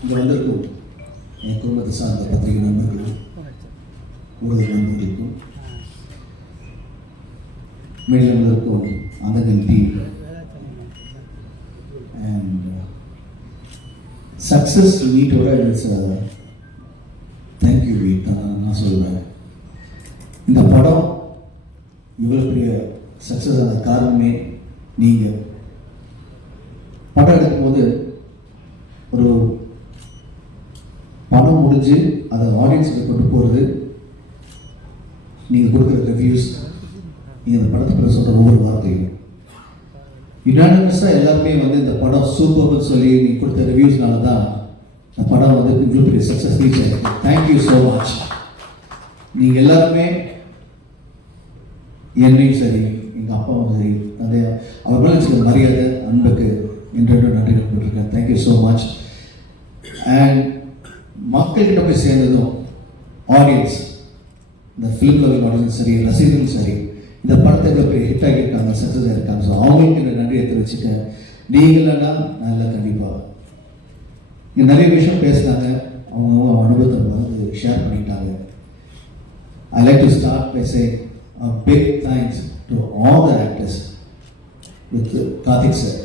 இங்கே வந்திருக்கும் என் குடும்பத்தை சார்ந்த பத்திரிகை நண்பர்களும் ஊடக நண்பர்களுக்கும் மேலும் வந்திருக்கும் அந்தகன் டீம். அண்ட் சக்ஸஸ் மீட்டோட இட்ஸ் uh, தேங்க்யூ வீட். நான் சொல்லுவேன் இந்த படம் இவ்வளோ பெரிய சக்ஸஸ் ஆன காரணமே நீங்கள் படம் எடுக்கும்போது ஒரு படம் முடிஞ்சு அதை ஆடியன்ஸுக்கு கொண்டு போகிறது நீங்கள் கொடுக்குற ரிவ்யூஸ் நீங்கள் அந்த படத்துக்குள்ள சொல்கிற ஒவ்வொரு வார்த்தையும். யுனானிமஸாக எல்லாருமே வந்து இந்த படம் சூப்பர்னு சொல்லி நீங்கள் கொடுத்த ரிவ்யூஸ்னால தான் இந்த படம் வந்து இவ்வளோ பெரிய success reach thank you so much நீங்கள் எல்லாருமே என்னையும் சரி எங்கள் அப்பாவும் சரி தந்தையா அவர் மேலே மரியாதை அன்புக்கு என்றென்றும் நன்றி போட்டிருக்கேன் தேங்க்யூ ஸோ மச் அண்ட் மக்கள்கிட்ட போய் சேர்ந்ததும் ஆடியன்ஸ் இந்த ஃபிலிம் லெவல் ஆடியன்ஸ் சரி ரசிகர்களும் சரி இந்த படத்தை எவ்வளோ பெரிய ஹிட் ஆகியிருக்காங்க சக்ஸஸ் ஆகிருக்காங்க ஸோ அவங்களுக்கு என்ன நன்றியை தெரிவிச்சுக்க நீங்களா நான் இல்லை கண்டிப்பாக இங்கே நிறைய விஷயம் பேசினாங்க. அவங்க அவங்க அனுபவத்தை வந்து ஷேர் பண்ணிட்டாங்க. I like to start by saying a thanks to to all actors with with sir.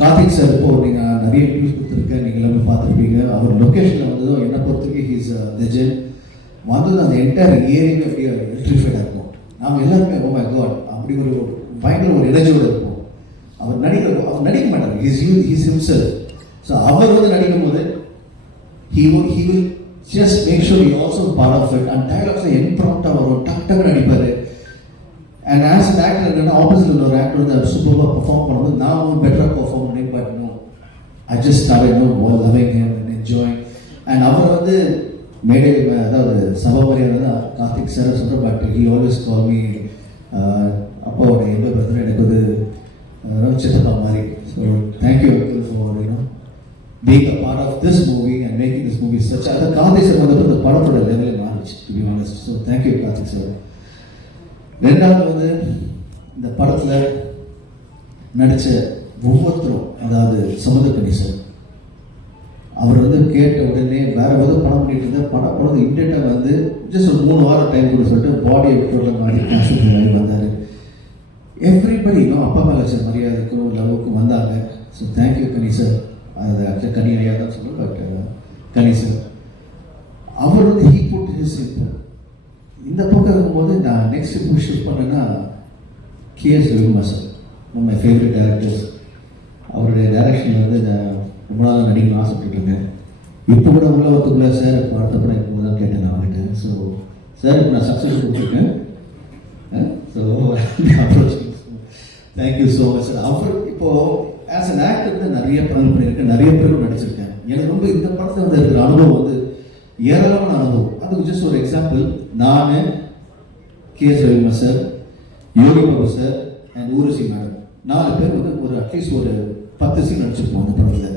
Karthik sir இப்போ நீங்கள் நிறைய நியூஸ் கொடுத்துருக்கேன் நீங்கள் எல்லாமே பார்த்துருப்பீங்க. அவர் லொக்கேஷனில் வந்ததும் என்னை பொறுத்தவரைக்கும் ஹீஸ் லெஜன் வந்தது அந்த என்டையர் ஏரியாவே அப்படியே எலக்ட்ரிஃபைடாக இருக்கும் நாம் எல்லாருமே ஓ மை காட் அப்படி ஒரு பயங்கர ஒரு எனர்ஜியோடு இருப்போம். அவர் நடிக்க அவர் நடிக்க மாட்டார். He's you his himself so அவர் வந்து நடிக்கும் போது he will he will just make sure you also part of it and dialogues impromptu வரும் டக் டக் நடிப்பார். அண்ட் ஆஸ் an actor என்னன்னா ஒரு ஆக்டர் வந்து சூப்பராக பர்ஃபார்ம் பண்ணும்போது நான் பெட்டராக perform I just start no loving him and enjoy and அவர் வந்து மேடை அதாவது சபை மரியாதை தான் கார்த்திக் சார் சொல்கிற but he always call me அப்பாவோட எந்த பிரதர் எனக்கு வந்து uh, சித்தப்பா மாதிரி. So thank you uncle for you know being a part of this movie and making this movie such a அது கார்த்திக் சார் வந்து இந்த படத்தோட லெவலே மாறிச்சு to be honest so thank you Karthik sir ரெண்டாவது வந்து இந்த படத்தில் நடித்த ஒவ்வொருத்தரும் அதாவது சமுதிரக்கணி சார். அவர் வந்து கேட்ட உடனே வேறு ஏதோ பணம் பண்ணிட்டு இருந்தா பணம் படம் இம்மிடியட்டாக வந்து ஜஸ்ட் ஒரு மூணு வாரம் டைம் கூட சொல்லிட்டு பாடியை டோட்டல் மாதிரி கேஷுவல் மாதிரி வந்தார். எவ்ரிபடி இன்னும் அப்பா மேலே வச்ச மரியாதைக்கும் லவ்வுக்கும் வந்தாங்க. ஸோ தேங்க்யூ கனி சார் அது ஆக்சுவலாக கனி ஐயா தான் சொல்லுவேன் பட் கனி சார் அவர் வந்து ஹீ புட் ஹிஸ் இந்த பக்கம் இருக்கும்போது நான் நெக்ஸ்ட் ஷிஃப்ட் பண்ணேன்னா கேஎஸ் ரவிமா சார் மை ஃபேவரட் டேரக்டர்ஸ் அவருடைய டைரக்ஷன் வந்து நான் ரொம்ப நாள் நடிக்கணும்னு ஆசைப்பட்டுருக்கேன் இப்போ கூட உள்ள வரத்துக்குள்ள சார் இப்போ அடுத்த படம் இப்போ தான் கேட்டேன் நான் அவர்கிட்ட. ஸோ சார் இப்போ நான் சக்ஸஸ் கொடுத்துருக்கேன் so approach thank you so much sir அவர் இப்போது ஆஸ் அன் ஆக்டர் வந்து நிறைய படம் பண்ணியிருக்கேன் நிறைய பேரும் நடிச்சிருக்கேன் எனக்கு ரொம்ப இந்த படத்தில் வந்து இருக்கிற அனுபவம் வந்து ஏராளமான அனுபவம். அதுக்கு ஜஸ்ட் ஒரு எக்ஸாம்பிள் நான் K. S ரவிமா sir Yogi Babu sir and Urvashi madam. நாலு பேர் வந்து ஒரு அட்லீஸ்ட் ஒரு பத்து சீன் நடிச்சிருப்போம் அந்த படத்தில்.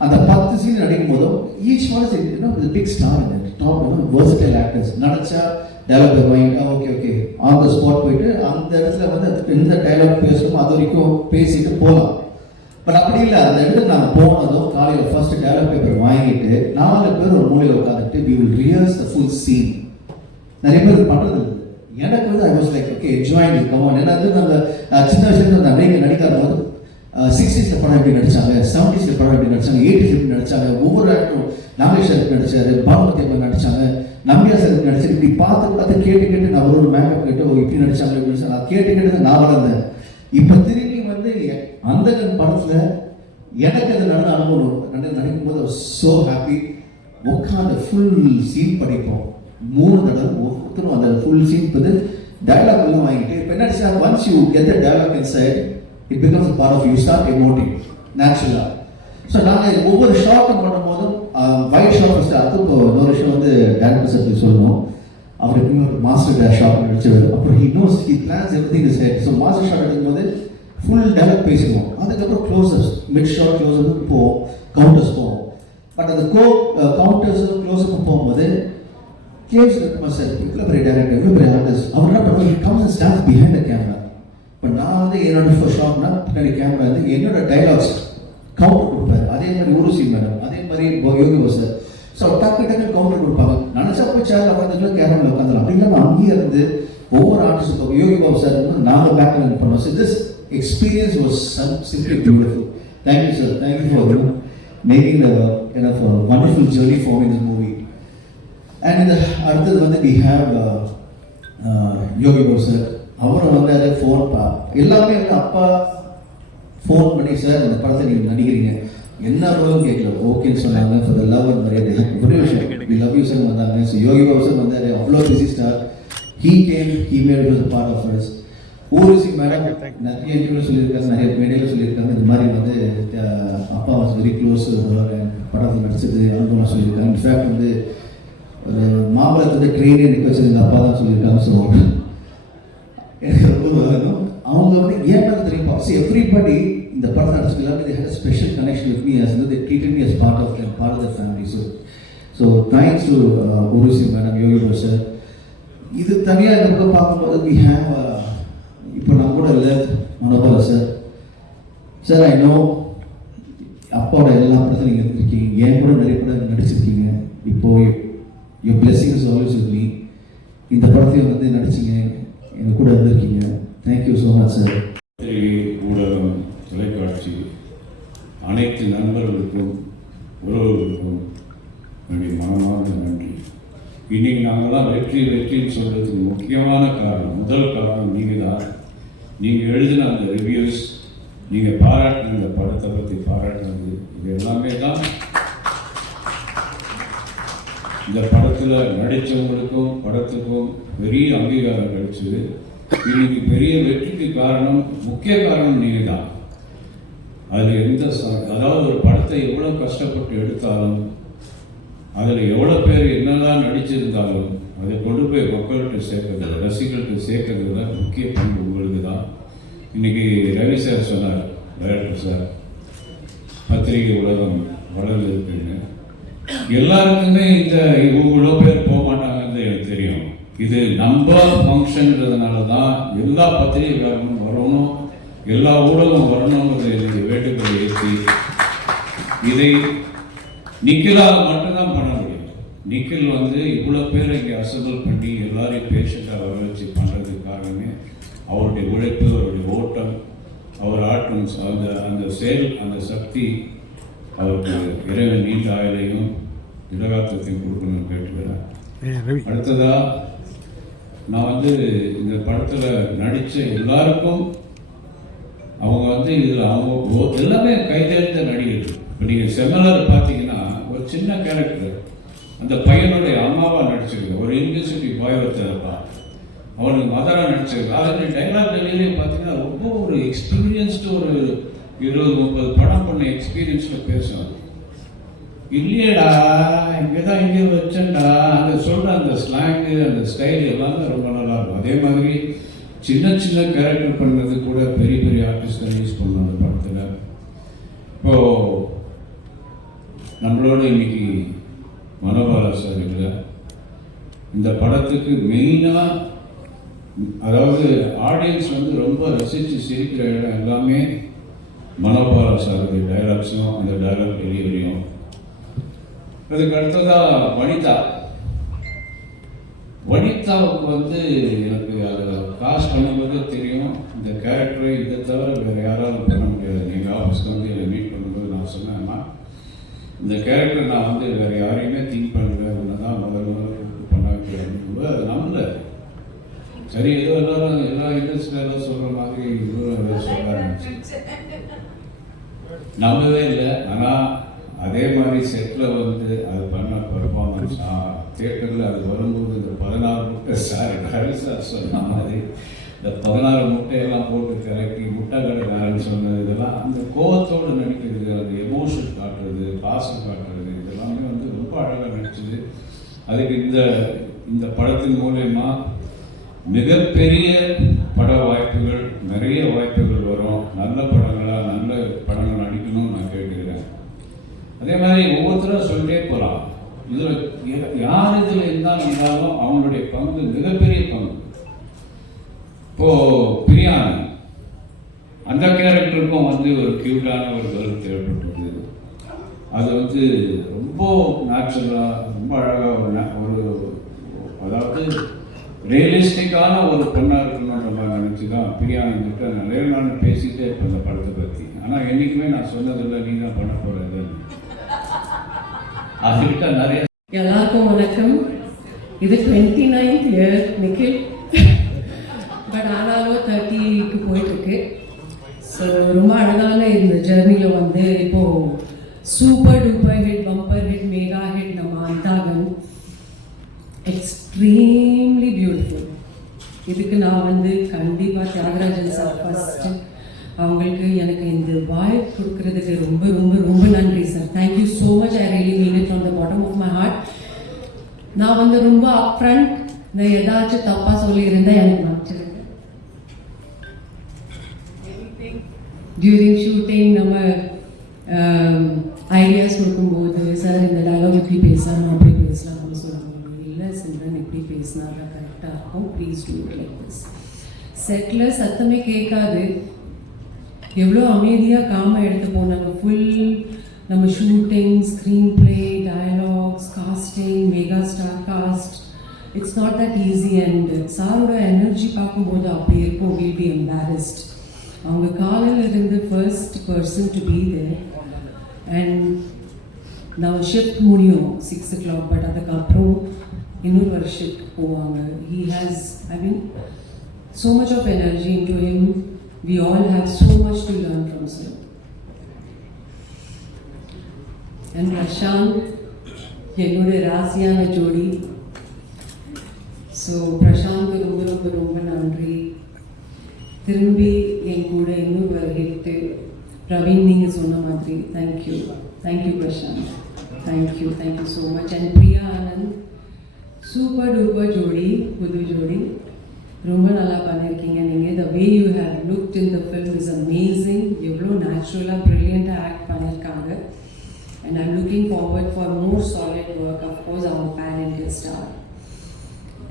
அந்த பத்து சீன் நடிக்கும் போதும் ஈச் ஒன் இஸ் என்ன big star top versatile actors நினச்சா develop mind okay okay on the spot போயிட்டு அந்த இடத்துல வந்து அதுக்கு எந்த டைலாக் பேசணுமோ அது வரைக்கும் பேசிட்டு போகலாம் பட் அப்படி இல்லை அந்த இடத்துல நாங்கள் போனதும் காலையில் ஃபர்ஸ்ட் டேலப் பேப்பர் வாங்கிட்டு நாலு பேர் ஒரு மூலையில் உட்காந்துட்டு we will rehearse the full scene நிறைய பேர் பண்ணுறது எனக்கு வந்து I was like okay enjoying come on ஏன்னா வந்து நாங்கள் சின்ன வயசுலேருந்து அந்த நடிக்க நடிக்காத போது சிக்ஸ்டீஸில் படம் எப்படி நடிச்சாங்க? செவன்டீஸில் படம் எப்படி நடிச்சாங்க? எயிட்டிஸ் எப்படி நடிச்சாங்க? ஒவ்வொரு ஆக்டரும் நாகேஷ் சார் எப்படி நடிச்சாரு? பானுமதி அம்மா நடிச்சாங்க. நம்பியா சார் நடிச்சு இப்படி பார்த்து பார்த்து கேட்டு கேட்டு நான் ஒரு மேக்கப் கேட்டு இப்படி நடிச்சாங்க இப்படி நடிச்சாங்க நான் கேட்டு கேட்டு நான் வளர்ந்தேன். இப்போ திரும்பி வந்து அந்த படத்தில் எனக்கு அது நடந்த அனுபவம் நடி- நடிக்கும்போது ஸோ ஹாப்பி உட்காந்து ஃபுல் சீன் படிப்போம். மூணு தடவை ஒவ்வொருத்தரும் அந்த ஃபுல் சீன் வந்து டைலாக் எல்லாம் வாங்கிட்டு இப்போ என்ன sir once you get the dialogue inside it becomes part of you start emoting நேச்சுரலாக ஸோ நாங்கள் ஒவ்வொரு ஷாட்டும் பண்ணும்போதும் ஒயிட் ஷார்ட் ஃபஸ்ட்டு அது இப்போ இன்னொரு விஷயம் வந்து டேரக்டர் சார் சொல்லணும் அவர் எப்பவுமே ஒரு மாஸ்டர் டேஷ் ஷார்ட் நடிச்சவர் அப்புறம் he knows he plans everything is so master shot எடுக்கும்போது ஃபுல் டெவலப் பேசுவோம். அதுக்கப்புறம் க்ளோசர்ஸ் மிட் ஷார்ட் க்ளோசர் போவோம் கவுண்டர்ஸ் போவோம். பட் அந்த கோ கவுண்டர்ஸ் க்ளோஸுக்கும் போகும்போது கேஸ் சார் இவ்வளோ பெரிய டேரக்டர் இவ்வளோ பெரிய ஆர்டிஸ்ட் அவர் என்ன பண்ணுவாங்க comes and staff behind the camera இப்போ நான் வந்து என்னோட ஷாப்னா பின்னாடி கேமரா வந்து என்னோட டைலாக்ஸ் கவுண்டர் கொடுப்பாரு. அதே மாதிரி உருசி மேடம் அதே மாதிரி யோகி சார். ஸோ டக்கு டக்கு கவுண்டர் கொடுப்பாங்க. நினச்சா போய் சேரில் உட்காந்துக்கலாம் கேமரில் உட்காந்துலாம் அப்படி இல்லாமல் அங்கேயே இருந்து ஒவ்வொரு ஆர்டிஸ்ட்டுக்கும் யோகி பாபு சார் வந்து நாங்கள் பேக்கில் பண்ணுவோம் பண்ணோம் so this experience was simply beautiful thank you sir thank you for making the kind of a wonderful journey for me in this movie. And இந்த uh, அடுத்தது வந்து we have uh, uh, Yogi Babu sir. அவரும் வந்தார் phone பா. எல்லாமே வந்து அப்பா phone பண்ணி சார் இந்த படத்தை நீங்கள் நடிக்கிறீங்க. என்ன ரோலும் கேட்கல. ஓகேன்னு சொன்னாங்க. ஃபார் த லவ் அண்ட் மரியாதை. ஒரே விஷயம் வி லவ் யூ சார் வந்தாங்க. ஸோ யோகி பாபு சார் வந்தார். அவ்வளோ busy star he came he made was part of us Urvashi madam நிறைய இன்டர்வியூ சொல்லியிருக்காங்க நிறைய மேடையில் சொல்லியிருக்காங்க. இந்த மாதிரி வந்து அப்பா வாஸ் வெரி க்ளோஸ் படத்தில் நடிச்சது அனுபவம் சொல்லியிருக்காங்க. இன்ஃபேக்ட் வந்து ஒரு ட்ரெயினே நிற்க வச்சது எங்கள் அப்பா தான் சொல்லியிருக்காங்க. ஸோ எனக்கு ரொம்ப வேணும் அவங்க வந்து ஏன் மேலே தெரியும் ஸோ எவ்ரிபடி இந்த படத்தை நடிச்சது எல்லாமே they special connection with me as they treated me as part of them part of the family. So so thanks to Urvashi madam Yogi Babu sir இது தனியாக இந்த பக்கம் பார்க்கும்போது வி ஹேவ் uh, இப்போ நம்ம கூட இல்லை Manobala sir sir I know அப்பாவோட எல்லா படத்துலையும் நீங்கள் இருந்திருக்கீங்க என் கூட நிறைய படம் நடிச்சிருக்கீங்க. இப்போ your blessing is always with me இந்த படத்தையும் வந்து நடிச்சிங்க. எங்கள் கூட இருந்திருக்கீங்க தேங்க்யூ ஸோ மச் சார் ஊடகம் தொலைக்காட்சி அனைத்து நண்பர்களுக்கும் உறவுகளுக்கும் என்னுடைய மனமார்ந்த நன்றி. இன்னைக்கு நாங்கள்லாம் வெற்றி வெற்றின்னு சொல்கிறதுக்கு முக்கியமான காரணம் முதல் காரணம் நீங்கள் தான் நீங்கள் எழுதின அந்த ரிவ்யூஸ் நீங்கள் பாராட்டின இந்த படத்தை பற்றி பாராட்டினது இது எல்லாமே தான். இந்த படத்தில் நடித்தவங்களுக்கும் படத்துக்கும் பெரிய அங்கீகாரம் கிடைச்சது. இன்னைக்கு பெரிய வெற்றிக்கு காரணம் முக்கிய காரணம் நீங்கள் தான் அதில் எந்த அதாவது ஒரு படத்தை எவ்வளோ கஷ்டப்பட்டு எடுத்தாலும் அதில் எவ்வளோ பேர் என்னெல்லாம் நடிச்சிருந்தாலும் அதை கொண்டு போய் மக்கள்கிட்ட சேர்க்கறது ரசிகர்களுக்கு சேர்க்கறது தான் முக்கிய பங்கு உங்களுக்கு தான் இன்னைக்கு ரவி சார் சொன்னார் டைரக்டர் சார் பத்திரிகை உலகம் வளர்ந்து இருக்குன்னு எல்லாருக்குமே இந்த இவ்வளோ பேர் போக மாட்டாங்கன்னு எனக்கு தெரியும். இது நம்ம ஃபங்க்ஷன்றதுனால தான் எல்லா பத்திரிகைக்காரங்களும் வரணும் எல்லா ஊடகம் வரணுங்கிறது எனக்கு வேண்டுகோளை ஏற்றி இதை நிக்கிலால் மட்டும்தான் பண்ண முடியும். நிக்கில் வந்து இவ்வளோ பேர் இங்கே அசம்பிள் பண்ணி எல்லாரையும் பேஷண்ட்டாக வர வச்சு பண்ணுறதுக்கு காரணமே அவருடைய உழைப்பு அவருடைய ஓட்டம் அவர் ஆட்டும் அந்த அந்த செயல் அந்த சக்தி அவருக்கு இறைவன் நீண்ட ஆயுளையும் இடகாத்தத்தையும் கொடுக்கணும்னு கேட்டுக்கிறேன். அடுத்ததா நான் வந்து இந்த படத்துல நடிச்ச எல்லாருக்கும் அவங்க வந்து இதுல அவங்க எல்லாமே கைதேர்ந்த நடிகர்கள். இப்போ நீங்க செம்மலர் பார்த்தீங்கன்னா ஒரு சின்ன கேரக்டர் அந்த பையனுடைய அம்மாவா நடிச்சிருக்கு ஒரு யூனிவர்சிட்டி பாய் ஒருத்தரப்பா அவனுக்கு மதரா நடிச்சிருக்கு அதில் டைலாக் டெலிவரி பார்த்தீங்கன்னா ரொம்ப ஒரு எக்ஸ்பீரியன்ஸ்டு ஒரு இருபது முப்பது படம் பண்ண எக்ஸ்பீரியன்ஸில் பேசுவாங்க இல்லையடா இங்கே தான் இங்கே வச்சேன்டா. அந்த சொல்கிற அந்த ஸ்லாங்கு அந்த ஸ்டைல் எல்லாமே ரொம்ப நல்லா இருக்கும். அதே மாதிரி சின்ன சின்ன கேரக்டர் பண்ணுறது கூட பெரிய பெரிய ஆர்டிஸ்டர் யூஸ் பண்ணணும் அந்த படத்தில். இப்போ நம்மளோட இன்னைக்கு மனோபாலா சார் இல்லை இந்த படத்துக்கு மெயினாக அதாவது ஆடியன்ஸ் வந்து ரொம்ப ரசித்து சிரிக்கிற இடம் எல்லாமே மனோபாலா சாருடைய டைலாக்ஸும் அந்த டைலாக் டெலிவரியும் அதுக்கு அடுத்ததா வனிதா. வனிதாவுக்கு வந்து எனக்கு அதை காசு பண்ணும்போது தெரியும். இந்த கேரக்டரை இதை தவிர வேறு யாராலும் பண்ண முடியாது. நீங்கள் ஆஃபீஸ்க்கு வந்து இதை மீட் பண்ணும்போது நான் சொன்னேன்னா இந்த கேரக்டர் நான் வந்து வேறு யாரையுமே திங்க் பண்ணல. ஒன்று தான் முதல் முதல்ல கூப்பிட்டு பண்ண வைக்கிறேன் அது நம்பல. சரி ஏதோ எல்லாரும் எல்லா இண்டஸ்ட்ரியில் எல்லாம் சொல்கிற மாதிரி இதுவும் சொல்ல ஆரம்பிச்சு நம்பவே இல்லை. ஆனால் அதே மாதிரி செட்டில் வந்து அது பண்ண பர்ஃபார்மன்ஸ் தியேட்டரில் அது வரும்போது இந்த பதினாறு முட்டை சார் ஹரி சார் சொன்ன மாதிரி இந்த பதினாறு முட்டையெல்லாம் போட்டு கலக்கி முட்டை கடைக்காரன் சொன்னது இதெல்லாம் அந்த கோவத்தோடு நடிக்கிறது அந்த எமோஷன் காட்டுறது பாசம் காட்டுறது இதெல்லாமே வந்து ரொம்ப அழகாக நடிச்சுது. அதுக்கு இந்த இந்த படத்தின் மூலயமா மிகப்பெரிய பட வாய்ப்புகள் நிறைய வாய்ப்புகள் வரும். நல்ல படம் நல்ல படங்கள் நடிக்கணும்னு நான் கேட்டுக்கிறேன் இதே மாதிரி ஒவ்வொருத்தரும் சொல்லிட்டே போகலாம் இதில் யார் இதில் இருந்தால் இருந்தாலும் அவங்களுடைய பங்கு மிகப்பெரிய பங்கு. இப்போ பிரியாணி. அந்த கேரக்டருக்கும் வந்து ஒரு க்யூட்டான ஒரு கருத்து தேவைப்பட்டது. அது வந்து ரொம்ப நேச்சுரலாக ரொம்ப அழகாக ஒரு ஒரு அதாவது ரியலிஸ்டிக்கான ஒரு பொண்ணாக இருக்கணும்னு நம்ம நினச்சி தான் பிரியாணிங்கிட்ட நிறைய நாள் பேசிட்டே இருப்பேன் அந்த படத்தை பற்றி ஆனால் என்றைக்குமே நான் சொன்னதில்லை நீ தான் பண்ண போகிறது எல்லாருக்கும் வணக்கம். இது twenty ninth year Nikhil. But ஆனாலும் தேர்ட்டிக்கு போயிட்டுருக்கு. ஸோ ரொம்ப அழகான இந்த ஜெர்னியில் வந்து இப்போது super duper hit bumper hit mega hit நம்ம அந்தாகன் எக்ஸ்ட்ரீம்லி பியூட்டிஃபுல் இதுக்கு நான் வந்து கண்டிப்பாக தியாகராஜன் சார் ஃபஸ்ட்டு அவங்களுக்கு எனக்கு இந்த வாய்ப்பு கொடுக்கறதுக்கு ரொம்ப ரொம்ப ரொம்ப நன்றி sir thank you so much I really mean it from the bottom of my heart நான் வந்து ரொம்ப இந்த ஏதாச்சும் தப்பாக சொல்லியிருந்தேன் எனக்கு மன்னிச்சிருங்க டியூரிங் ஷூட்டிங் நம்ம ஐடியாஸ் கொடுக்கும்போது சார் இந்த டயலாக் இப்படி பேசலாம் அப்படி பேசலாம் அப்படின்னு சொல்லுவாங்க. இல்லை சிம்ரன் இப்படி பேசினா தான் கரெக்டாக இருக்கும். ப்ளீஸ் டூ லைக் திஸ் செட்டில் சத்தமே கேட்காது. எவ்வளோ அமைதியாக காம எடுத்து போனாங்க. ஃபுல் நம்ம shooting screenplay dialogues casting mega star cast it's not that easy and சாரோட எனர்ஜி பார்க்கும்போது அப்படி இருக்கும் வில் பி எம்பாரஸ்ட் அவங்க காலையில் இருந்து first person to be there and நான் ஷிஃப்ட் முடியும் சிக்ஸ் ஓ கிளாக் பட் அதுக்கப்புறம் இன்னொரு ஒரு ஷிஃப்ட் போவாங்க he has I mean so much of energy into him. We all have so much to learn from Sir. And Prashant, என்னுடைய ராசியான ஜோடி so Prashanth ரொம்ப ரொம்ப ரொம்ப நன்றி. திரும்பி என் கூட இன்னும் வருகிட்டு பிரவீன் நீங்கள் சொன்ன மாதிரி thank you thank you Prashanth thank you thank you so much and Priya Anand super duper ஜோடி புது ஜோடி. ரொம்ப நல்லா பண்ணியிருக்கீங்க நீங்கள் the way you have looked in the film is amazing எவ்வளோ நேச்சுரலாக ப்ரில்லியண்ட்டாக ஆக்ட் பண்ணியிருக்காங்க. And I'm looking forward for more solid work of course our parent star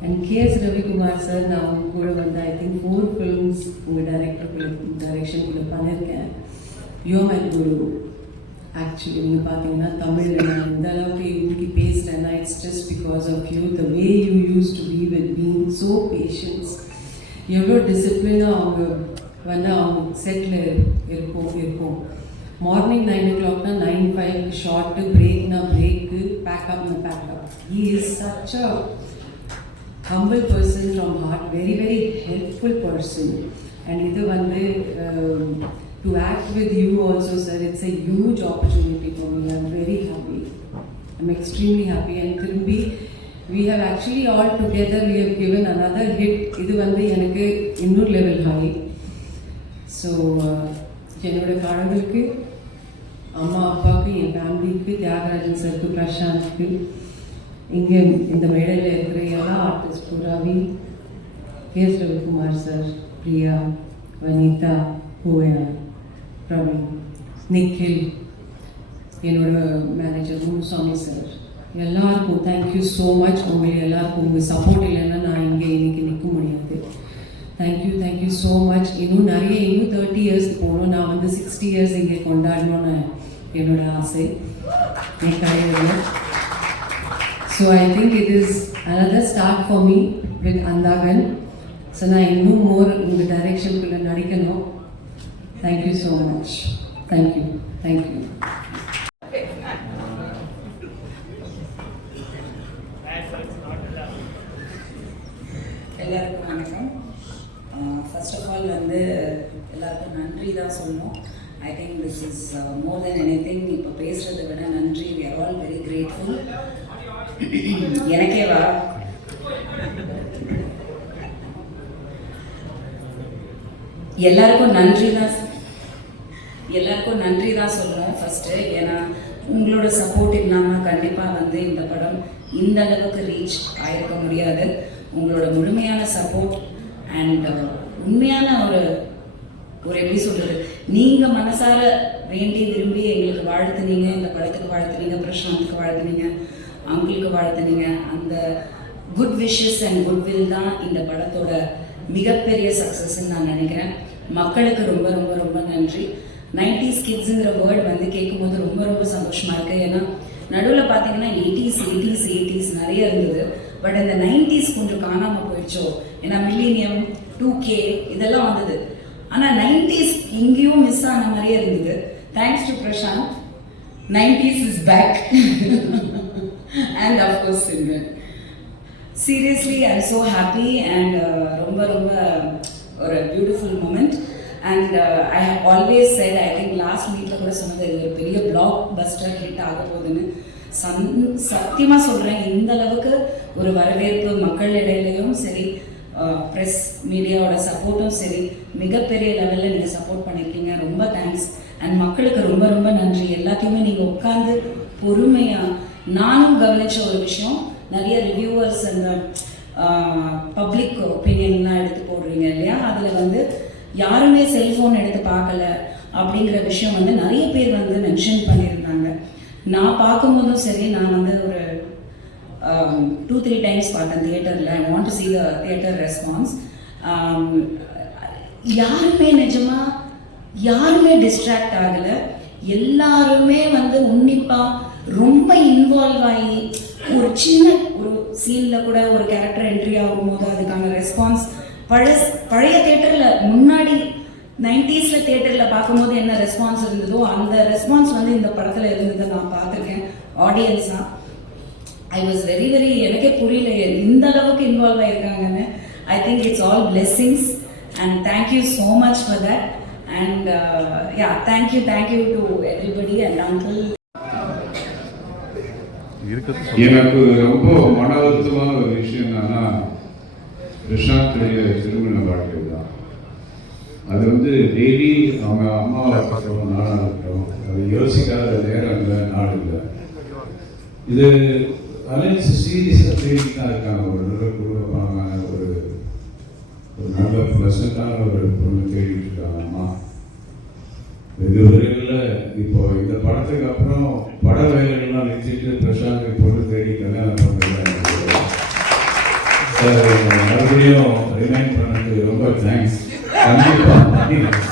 and K S Ravikumar sir நான் உங்க கூட வந்து ஐ திங்க் ஃபோர் ஃபிலிம்ஸ் உங்கள் director direction கூட பண்ணியிருக்கேன் யோ மை குரு ஆக்சுவலி நீங்கள் பார்த்தீங்கன்னா தமிழில் நான் இந்த அளவுக்கு இன்னைக்கு பேசுகிறேன்னா it's just because of you the way you use to be with being so patience எவ்வளோ டிசிப்ளினாக அவங்க வந்து அவங்க செட்டில் இருப்போம் இருப்போம். மார்னிங் நைன் ஓ கிளாக்னா நைன் ஃபைவ் ஷார்ட்டு பிரேக்னா break பேக்கப்னா pack up he is such a humble person from heart, very, very helpful person. And இது வந்து um, to act with you also, sir, it's a huge opportunity for me. I'm very happy. I'm extremely happy. And திரும்பி we have actually all together, we have given another hit. இது வந்து எனக்கு இன்னொரு level high so என்னோட கடவுளுக்கு அம்மா அப்பாவுக்கு என் ஃபேமிலிக்கு தியாகராஜன் சருக்கு பிரசாந்த்க்கு இங்கே இந்த மேடையில் இருக்கிற எல்லா ஆர்டிஸ்ட்டும் ரவி எஸ் ரவிக்குமார் சார் பிரியா வனிதா பூயா பிரவீன் நிக்கில் என்னோட மேனேஜர் முனுசாமி சார் எல்லாருக்கும் தேங்க்யூ ஸோ மச் உங்களுக்கு எல்லாருக்கும் உங்கள் சப்போர்ட் இல்லைன்னா நான் இங்கே இன்னைக்கு நிற்க முடியாது. தேங்க்யூ தேங்க்யூ ஸோ மச் இன்னும் நிறைய இன்னும் தேர்ட்டி இயர்ஸ்க்கு போகணும். நான் வந்து சிக்ஸ்டி இயர்ஸ் இங்கே கொண்டாடணும்னு என்னோட ஆசை. என் கரையில் so I think it is another start for me with Andhagan so நான் இன்னும் மோர் உங்கள் டைரெக்ஷனுக்குள்ளே நடிக்கணும். Thank you so much thank you thank you எல்லாருக்கும் வணக்கம். ஃபர்ஸ்ட் ஆஃப் ஆல் வந்து எல்லாருக்கும் நன்றி தான் சொல்லணும். I think this is more then anything இப்போ பேசுகிறத விட நன்றி. We are all very grateful எனக்கே வா எல்லாருக்கும் நன்றி தான் எல்லாருக்கும் நன்றி தான் சொல்லுவேன் ஃபஸ்ட்டு ஏன்னா உங்களோட சப்போர்ட் இல்லாமல் கண்டிப்பாக வந்து இந்த படம் இந்த அளவுக்கு ரீச் ஆயிருக்க முடியாது. உங்களோட முழுமையான சப்போர்ட் அண்ட் uh, உண்மையான ஒரு ஒரு எப்படி சொல்கிறது நீங்கள் மனசார வேண்டி விரும்பி எங்களுக்கு வாழ்த்துனீங்க இந்த படத்துக்கு வாழ்த்துனீங்க பிரசாந்துக்கு வாழ்த்துனீங்க. அவங்களுக்கு வாழ்த்துனீங்க அந்த குட் விஷஸ் அண்ட் குட்வில் தான் இந்த படத்தோட மிகப்பெரிய சக்ஸஸ்ன்னு நான் நினைக்கிறேன். மக்களுக்கு ரொம்ப ரொம்ப ரொம்ப நன்றி. நைன்டிஸ் கிட்ஸுங்கிற வேர்ட் வந்து கேட்கும்போது ரொம்ப ரொம்ப சந்தோஷமா இருக்கு. ஏன்னா நடுவில் பார்த்தீங்கன்னா எயிட்டிஸ் எயிட்டிஸ் எயிட்டிஸ் நிறைய இருந்தது. பட் இந்த நைன்டிஸ் கொஞ்சம் காணாமல் போயிடுச்சோ? ஏன்னா மில்லினியம் டூ கே இதெல்லாம் வந்தது. ஆனால் நைன்டிஸ் எங்கேயும் மிஸ் ஆன மாதிரியே இருந்தது. Thanks to Prashanth nineties is back and of course Simran seriously I am so happy and ரொம்ப ரொம்ப ஒரு beautiful moment and I have always said I think last மீட்டில் கூட சொன்னது இது ஒரு பெரிய பிளாக் பஸ்டர் ஹிட் ஆக போகுதுன்னு. சந் சத்தியமாக சொல்கிறேன் இந்த அளவுக்கு ஒரு வரவேற்பு மக்கள் இடையிலையும் சரி ப்ரெஸ் மீடியாவோட சப்போர்ட்டும் சரி மிகப்பெரிய லெவலில் நீங்கள் சப்போர்ட் பண்ணியிருக்கீங்க. ரொம்ப தேங்க்ஸ் அண்ட் மக்களுக்கு ரொம்ப ரொம்ப நன்றி. எல்லாத்தையுமே நீங்கள் உட்காந்து பொறுமையாக நானும் கவனிச்ச ஒரு விஷயம். நிறைய ரிவ்யூவர்ஸ் அந்த பப்ளிக் ஒப்பீனியன்லாம் எடுத்து போடுறீங்க இல்லையா? அதில் வந்து யாருமே செல்ஃபோன் எடுத்து பார்க்கல அப்படிங்கிற விஷயம் வந்து நிறைய பேர் வந்து மென்ஷன் பண்ணியிருந்தாங்க. நான் பார்க்கும்போதும் சரி நான் வந்து ஒரு டூ த்ரீ டைம்ஸ் பார்த்தேன் தியேட்டரில் I want to see the theatre response யாருமே நிஜமாக யாருமே டிஸ்ட்ராக்ட் ஆகலை. எல்லாருமே வந்து உன்னிப்பாக ரொம்ப இன்வால்வ் ஆகி ஒரு சின்ன ஒரு சீனில் கூட ஒரு கேரக்டர் என்ட்ரி ஆகும்போது அதுக்கான ரெஸ்பான்ஸ் பழைய பழைய தேட்டரில் முன்னாடி நைன்டிஸில் தேட்டரில் பார்க்கும்போது என்ன ரெஸ்பான்ஸ் இருந்ததோ அந்த ரெஸ்பான்ஸ் வந்து இந்த படத்தில் இருந்ததை நான் பார்த்துருக்கேன். ஆடியன்ஸாக ஐ வாஸ் வெரி வெரி எனக்கே புரியல இந்த அளவுக்கு involve ஆகிருக்காங்கன்னு I think it's all blessings and thank you so much for that and yeah thank you thank you to everybody and uncle எனக்கு ரொம்ப மன அழுத்தமான ஒரு விஷயம் என்னன்னா பிரசாந்துடைய திருமண வாழ்க்கை தான். அது வந்து டெய்லி அவங்க அம்மாவை பார்க்குற நாளாக இருக்கட்டும் அது யோசிக்காத நேரம் இல்லை நாள் இல்லை. இது அலைன்ஸ் சீரியஸாக தேடி தான் இருக்காங்க. ஒரு நல்ல குடும்பமான ஒரு ஒரு நல்ல ப்ளசண்ட்டான ஒரு பொண்ணு தேடிட்டு இருக்காங்க அம்மா. வெகு விரைவில் இப்போ இந்த படத்துக்கு அப்புறம் சார்